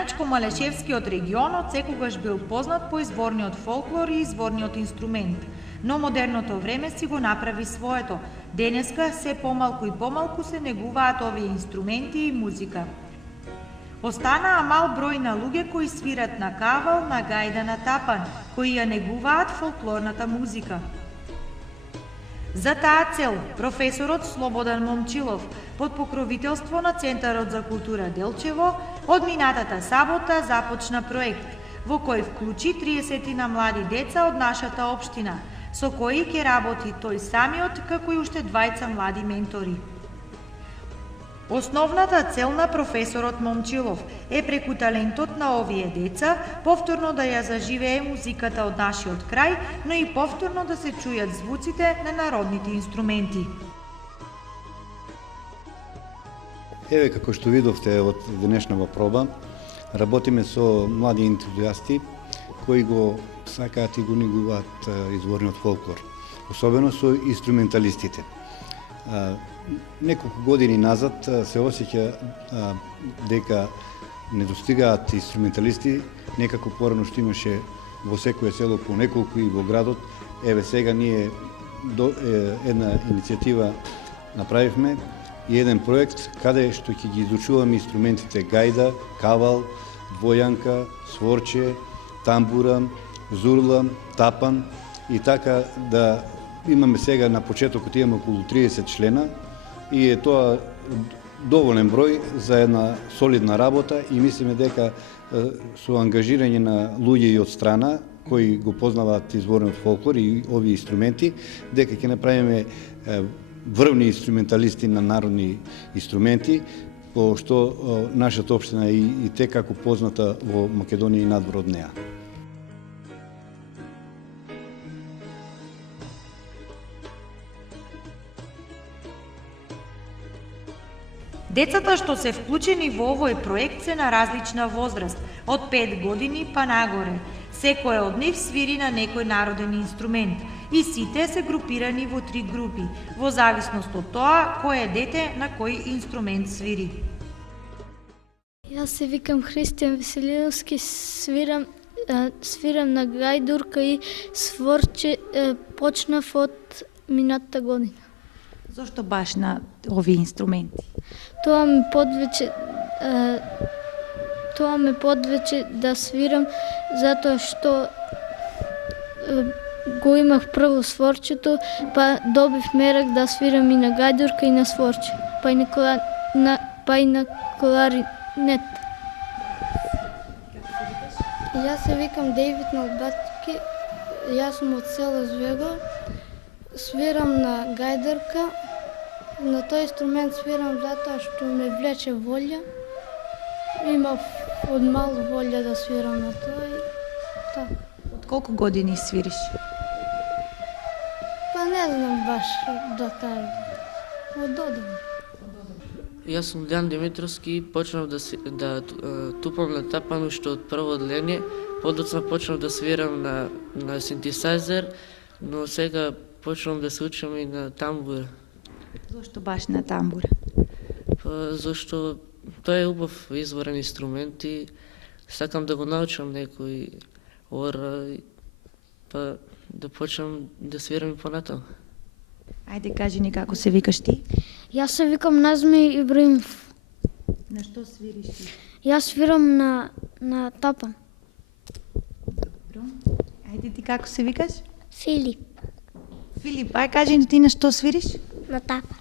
Јанечко-Малешевскиот регионот секогаш бил познат по изворниот фолклор и изворниот инструмент, но модерното време си го направи своето. Денеска се помалку и помалку се негуваат овие инструменти и музика. Останаа мал број на луѓе кои свират на кавал, на гајда, на тапан, кои ја негуваат фолклорната музика. За таа цел, професорот Слободан Момчилов, под покровителство на Центарот за култура Делчево, од минатата сабота започна проект, во кој вклучи 30 на млади деца од нашата општина, со кои ќе работи тој самиот, како и уште двајца млади ментори. Основната цел на професорот Момчилов е преку талентот на овие деца повторно да ја заживее музиката од нашиот крај, но и повторно да се чујат звуците на народните инструменти. Еве како што видовте од денешнава проба, работиме со млади ентузијасти кои го сакаат и го негуваат изворниот фолклор, особено со инструменталистите. Неколку години назад се осеќа дека недостигаат инструменталисти, некако порано што имаше во секое село по неколку и во градот. Еве сега ние една иницијатива направивме и еден проект каде што ќе ги изучуваме инструментите гајда, кавал, двојанка, сворче, тамбура, зурла, тапан и така да имаме сега на почетокот имаме околу 30 члена и е тоа доволен број за една солидна работа и мислиме дека со ангажирање на луѓе и од страна кои го познаваат изворниот фолклор и овие инструменти, дека ќе направиме врвни инструменталисти на народни инструменти, по што нашата општина е и те како позната во Македонија и надвор од неа. Децата што се вклучени во овој проект се на различна возраст, од 5 години па нагоре. Секој од нив свири на некој народен инструмент и сите се групирани во 3 групи, во зависност од тоа кое дете на кој инструмент свири. Јас се викам Христијан Веселиновски, свирам на гајдурка и сворче, почнав од минатата година. Зошто баш на овие инструменти? Тоа ме подвече да свирам затоа што го имах прво сворчето, па добив мерак да свирам и на гајдурка и на сворче, па и на кларинет. Јас се викам Дејвид Налбатки, јас сум од село Звего, свирам на гајдурка. На тој инструмент свирам затоа што ме влече волја. Имав од мал волја да свирам на тоа и така. Од колку години свириш? Па не знам баш до таа. Од одамна. Јас сум Дејан Димитровски, почнав да тупам на тапан уште од прво одделение, подоцна почнав да свирам на синтесајзер, но сега почнав да се учам и на тамбур. Зошто баш на тамбур? Па зашто тоа е убав изворен инструмент и сакам да го научам некој ора, па да почнам да свирам и понатаму. Ајде кажи ни како се викаш ти? Јас се викам Назми Ибраимов. На што свириш ти? Јас свирам на тапан. Добро. Ајде ти како се викаш? Филип. Филип, ај кажи ни ти на што свириш? На тапан.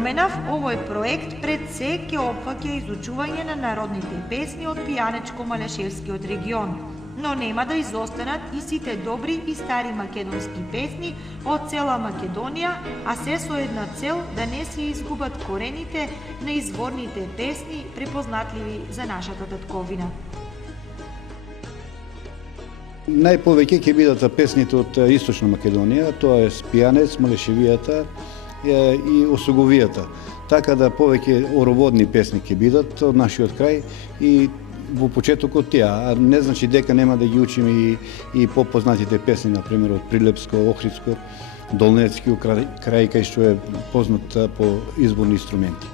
споменав, овој проект пред се ќе опфаќа изучување на народните песни од Пијанечко-Малешевскиот регион, но нема да изостанат и сите добри и стари македонски песни од цела Македонија, а се со една цел да не се изгубат корените на изворните песни препознатливи за нашата татковина. Најповеќе ќе бидат песните од Источна Македонија, тоа е Пијанец, Малешевијата и Осоговијата. Така да повеќе ороводни песни ќе бидат од нашиот крај и во почетокот тие, а не значи дека нема да ги учиме и попознатите песни, например од Прилепско, Охридско, Долнецки крај кај што е познат по изборни инструменти.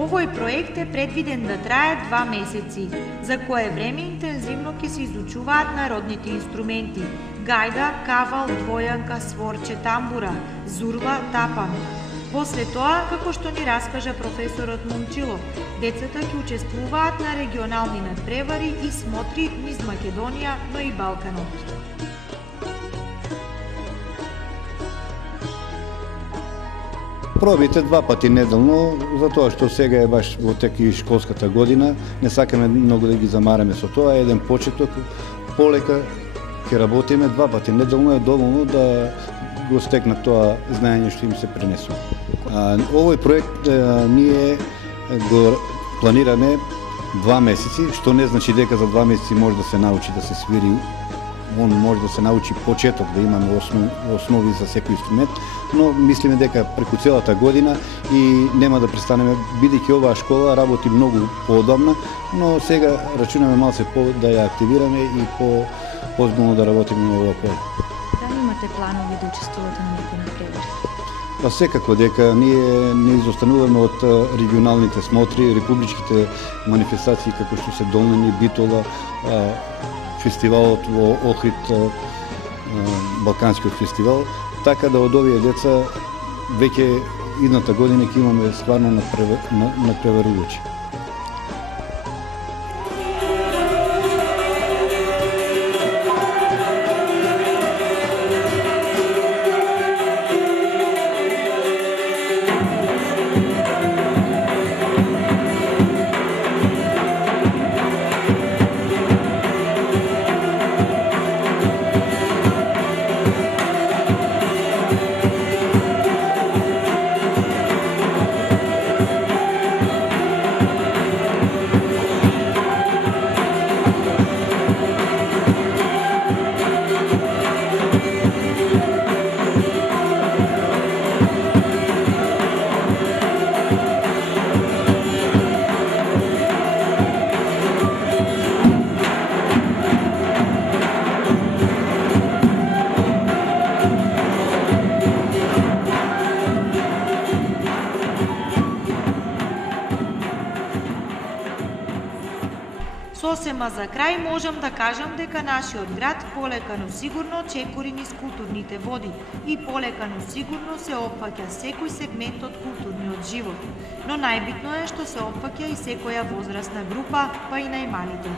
Овој проект е предвиден да трае 2 месеци, за кое време интензивно ќе се изучуваат народните инструменти: гајда, кавал, двојанка, сворче, тамбура, зурла, тапан. После тоа, како што ни раскажа професорот Момчило, децата ќе учествуваат на регионални надпревари и смотри низ Македонија, но и Балканот. Пробите 2 пати неделно, затоа што сега е баш во тек и школската година, не сакаме многу да ги замараме со тоа, еден почеток, полека ќе работиме 2 пати неделно е доволно да го стекнат тоа знаење што им се пренесува. Овој проект ние го планираме 2 месеци, што не значи дека за 2 месеци може да се научи да се свири. Он може да се научи почеток, да имаме основи за секој инструмент, но мислиме дека преку целата година и нема да престанеме, бидејќи оваа школа работи многу поодамна, но сега рачунаме малце да ја активираме и по-озбилно да работиме на ова поле. Дали имате планови да учествувате на некој надпревар? Па секако дека ние не изостануваме од регионалните смотри, републичките манифестации како што се Долнени, Битола, фестивалот во Охрид, Балканскиот фестивал, така да од овие деца веќе идната година ќе имаме стварно надпреварувачи. Сосема за крај можам да кажам дека нашиот град полека но сигурно чекори низ културните води и полека но сигурно се опфаќа секој сегмент од културниот живот. Но најбитно е што се опфаќа и секоја возрастна група, па и најмалите.